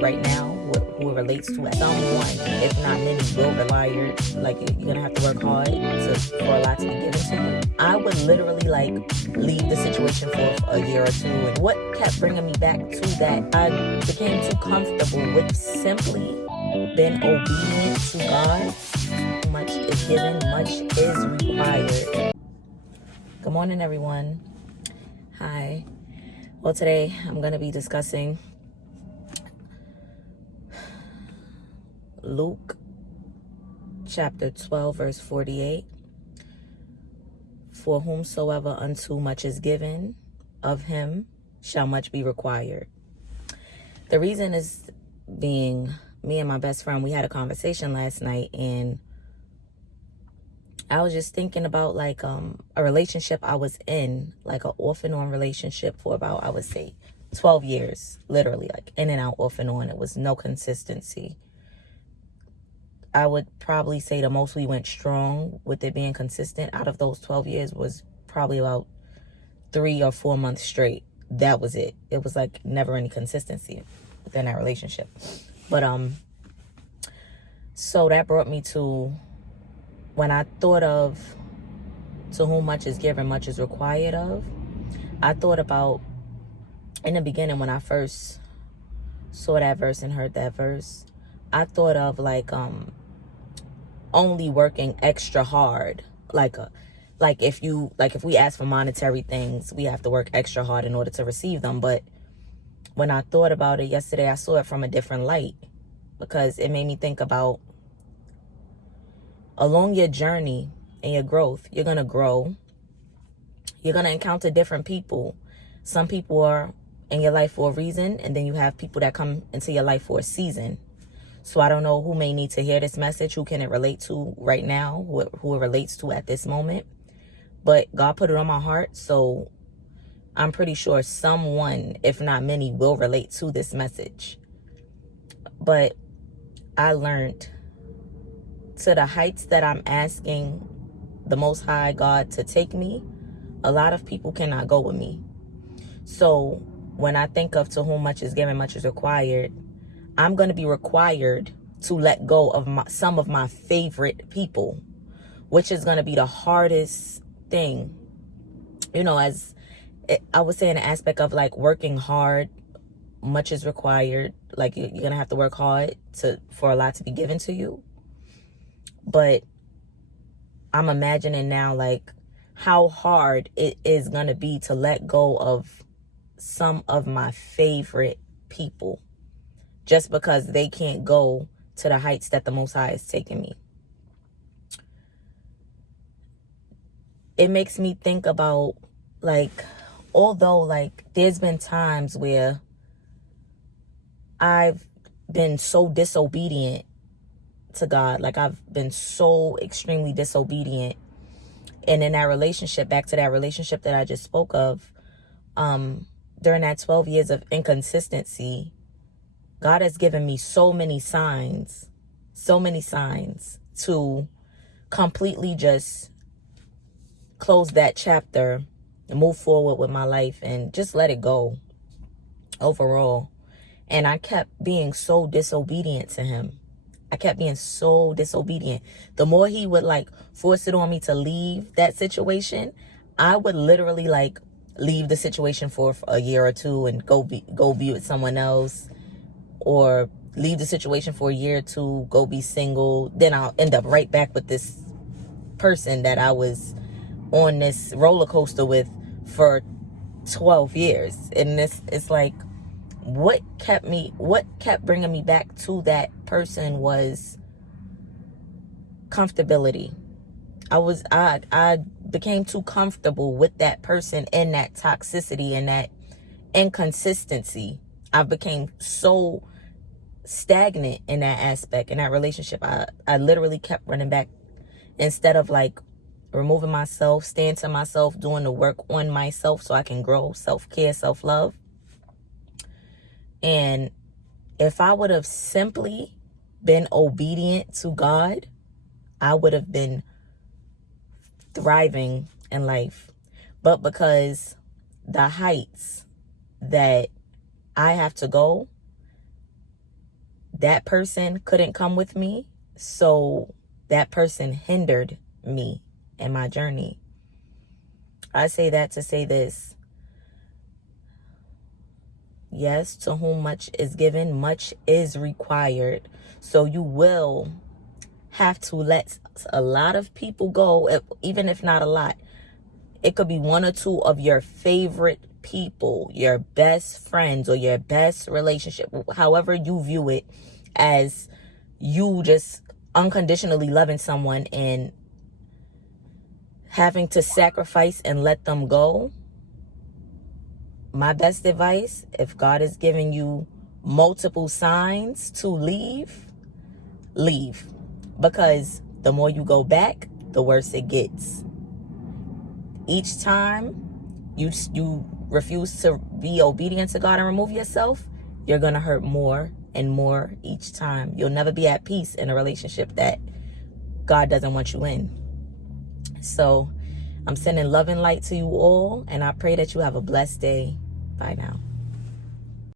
right now, who it relates to. Someone, if not many, will rely. Like, you're gonna have to work hard for a lot to be given to you. I would literally like leave the situation for a year or two. And what kept bringing me back to that, I became too comfortable with simply being obedient to God. Much is given, much is required. Good morning, everyone. Hi. Well, today I'm going to be discussing Luke chapter 12, verse 48. For whomsoever unto much is given, of him shall much be required. The reason is being, me and my best friend, we had a conversation last night, and I was just thinking about like a relationship I was in, like an off and on relationship for about, I would say 12 years, literally, like in and out, off and on. It was no consistency. I would probably say the most we went strong with it being consistent out of those 12 years was probably about 3 or 4 months straight. That was it. It was like never any consistency within that relationship. But so that brought me to, when I thought of to whom much is given, much is required of, I thought about, in the beginning when I first saw that verse and heard that verse, I thought of like only working extra hard, like if we ask for monetary things, we have to work extra hard in order to receive them. But when I thought about it yesterday, I saw it from a different light, because it made me think about, along your journey and your growth, you're going to grow. You're going to encounter different people. Some people are in your life for a reason, and then you have people that come into your life for a season. So I don't know who may need to hear this message, who can it relate to right now, who it relates to at this moment. But God put it on my heart, so I'm pretty sure someone, if not many, will relate to this message. But I learned, to the heights that I'm asking the Most High God to take me, a lot of people cannot go with me. So when I think of to whom much is given, much is required, I'm going to be required to let go of some of my favorite people, which is going to be the hardest thing. You know, as I would say, in the aspect of like working hard, much is required. Like you're going to have to work hard for a lot to be given to you. But I'm imagining now like how hard it is going to be to let go of some of my favorite people, just because they can't go to the heights that the Most High has taken me. It makes me think about, like, although like there's been times where I've been so disobedient to God, like I've been so extremely disobedient, and in that relationship, back to that relationship that I just spoke of, during that 12 years of inconsistency, God has given me so many signs to completely just close that chapter and move forward with my life and just let it go overall. And I kept being so disobedient to him. I kept being so disobedient. The more he would like force it on me to leave that situation, I would literally like leave the situation for a year or two and go be with someone else, or leave the situation for a year or two, go be single. Then I'll end up right back with this person that I was on this roller coaster with for 12 years. And it's like, what kept bringing me back to that person was comfortability. I became too comfortable with that person and that toxicity and that inconsistency. I became so stagnant in that aspect, in that relationship. I literally kept running back, instead of like removing myself, staying to myself, doing the work on myself so I can grow, self-care, self-love. And if I would have simply been obedient to God, I would have been thriving in life. But because the heights that I have to go, that person couldn't come with me, so that person hindered me in my journey. I say that to say this. Yes, to whom much is given, much is required. So you will have to let a lot of people go, even if not a lot. It could be one or two of your favorite people, your best friends, or your best relationship, however you view it, as you just unconditionally loving someone and having to sacrifice and let them go. My best advice, if God is giving you multiple signs to leave, leave. Because the more you go back, the worse it gets. Each time you refuse to be obedient to God and remove yourself, you're going to hurt more and more each time. You'll never be at peace in a relationship that God doesn't want you in. So I'm sending love and light to you all, and I pray that you have a blessed day. Bye now.